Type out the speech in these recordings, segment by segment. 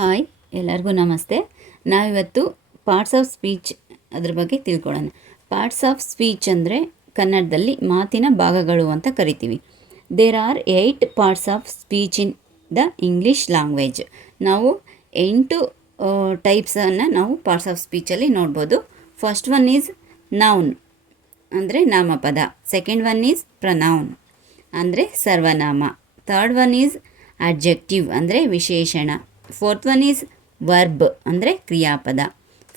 Hi, ಎಲ್ಲರಿಗೂ ನಮಸ್ತೆ. ನಾವಿವತ್ತು ಪಾರ್ಟ್ಸ್ ಆಫ್ ಸ್ಪೀಚ್ ಅದ್ರ ಬಗ್ಗೆ ತಿಳ್ಕೊಳ್ಳೋಣ. ಪಾರ್ಟ್ಸ್ ಆಫ್ ಸ್ಪೀಚ್ ಅಂದರೆ ಕನ್ನಡದಲ್ಲಿ ಮಾತಿನ ಭಾಗಗಳು ಅಂತ ಕರಿತೀವಿ. There are 8 parts of speech in the English language. ನಾವು 8 ಟೈಪ್ಸನ್ನು ನಾವು ಪಾರ್ಟ್ಸ್ ಆಫ್ ಸ್ಪೀಚಲ್ಲಿ ನೋಡ್ಬೋದು. ಫಸ್ಟ್ ಒನ್ ಈಸ್ ನೌನ್ ಅಂದರೆ ನಾಮಪದ. ಸೆಕೆಂಡ್ ಒನ್ ಈಸ್ ಪ್ರನೌನ್ ಅಂದರೆ ಸರ್ವನಾಮ. ಥರ್ಡ್ ಒನ್ ಈಸ್ ಅಡ್ಜೆಕ್ಟಿವ್ ಅಂದರೆ ವಿಶೇಷಣ. ಫೋರ್ತ್ ಒನ್ ಈಸ್ ವರ್ಬ್ ಅಂದರೆ ಕ್ರಿಯಾಪದ.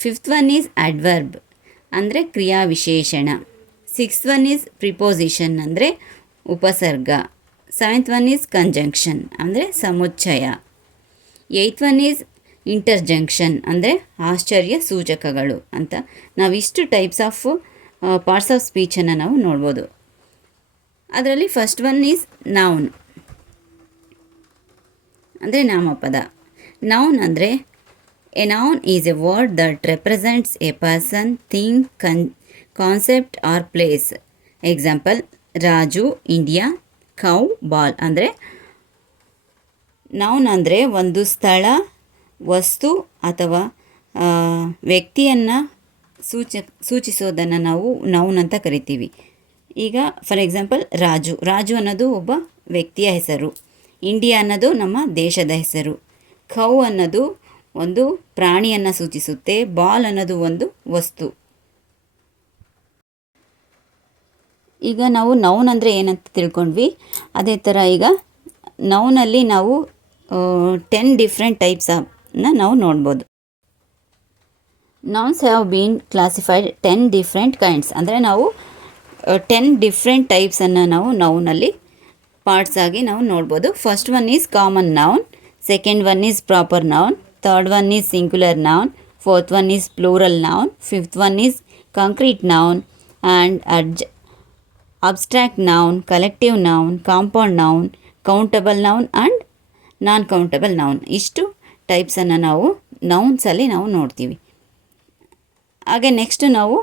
ಫಿಫ್ತ್ ಒನ್ ಈಸ್ ಅಡ್ವರ್ಬ್ ಅಂದರೆ ಕ್ರಿಯಾ ವಿಶೇಷಣ. ಸಿಕ್ಸ್ತ್ ಒನ್ ಈಸ್ ಪ್ರಿಪೋಸಿಷನ್ ಅಂದರೆ ಉಪಸರ್ಗ. ಸೆವೆಂತ್ ಒನ್ ಈಸ್ ಕಂಜಂಕ್ಷನ್ ಅಂದರೆ ಸಮುಚ್ಚಯ. ಏಯ್ತ್ ಒನ್ ಈಸ್ ಇಂಟರ್ಜಂಕ್ಷನ್ ಅಂದರೆ ಆಶ್ಚರ್ಯ ಸೂಚಕಗಳು ಅಂತ. ನಾವಿಷ್ಟು ಟೈಪ್ಸ್ ಆಫ್ ಪಾರ್ಟ್ಸ್ ಆಫ್ ಸ್ಪೀಚನ್ನು ನಾವು ನೋಡ್ಬೋದು. ಅದರಲ್ಲಿ ಫಸ್ಟ್ ಒನ್ ಈಸ್ ನೌನ್ ಅಂದರೆ ನಾಮಪದ. ನೌನ್ ಅಂದರೆ a noun is a word that represents a person, thing, concept or place. Example Raju, India, cow, ball. ಅಂದರೆ ನೌನ್ ಅಂದರೆ ಒಂದು ಸ್ಥಳ, ವಸ್ತು ಅಥವಾ ವ್ಯಕ್ತಿಯನ್ನು ಸೂಚಿಸೋದನ್ನು ನಾವು ನೌನ್ ಅಂತ ಕರಿತೀವಿ. ಈಗ ಫಾರ್ ಎಕ್ಸಾಂಪಲ್ ರಾಜು ಅನ್ನೋದು ಒಬ್ಬ ವ್ಯಕ್ತಿಯ ಹೆಸರು. ಇಂಡಿಯಾ ಅನ್ನೋದು ನಮ್ಮ ದೇಶದ ಹೆಸರು. ಕೌ ಅನ್ನೋದು ಒಂದು ಪ್ರಾಣಿಯನ್ನು ಸೂಚಿಸುತ್ತೆ. ಬಾಲ್ ಅನ್ನೋದು ಒಂದು ವಸ್ತು. ಈಗ ನಾವು ನೌನ್ ಅಂದರೆ ಏನಂತ ತಿಳ್ಕೊಂಡ್ವಿ. ಅದೇ ಥರ ಈಗ ನೌನಲ್ಲಿ ನಾವು 10 ಡಿಫ್ರೆಂಟ್ ಟೈಪ್ಸನ್ನು ನಾವು ನೋಡ್ಬೋದು. Nouns have been classified 10 different kinds. ಅಂದರೆ ನಾವು 10 ಡಿಫ್ರೆಂಟ್ ಟೈಪ್ಸನ್ನು ನಾವು ನೌನಲ್ಲಿ ಪಾರ್ಟ್ಸ್ ಆಗಿ ನಾವು ನೋಡ್ಬೋದು. First one is common noun. Second one is proper noun. Third one is singular noun. Fourth one is plural noun. Fifth one is concrete noun and abstract noun, collective noun, compound noun, countable noun and non countable noun. ಇಷ್ಟು ಟೈಪ್ಸನ್ನು ನಾವು ನೌನ್ಸಲ್ಲಿ ನಾವು ನೋಡ್ತೀವಿ. ಹಾಗೆ next ನಾವು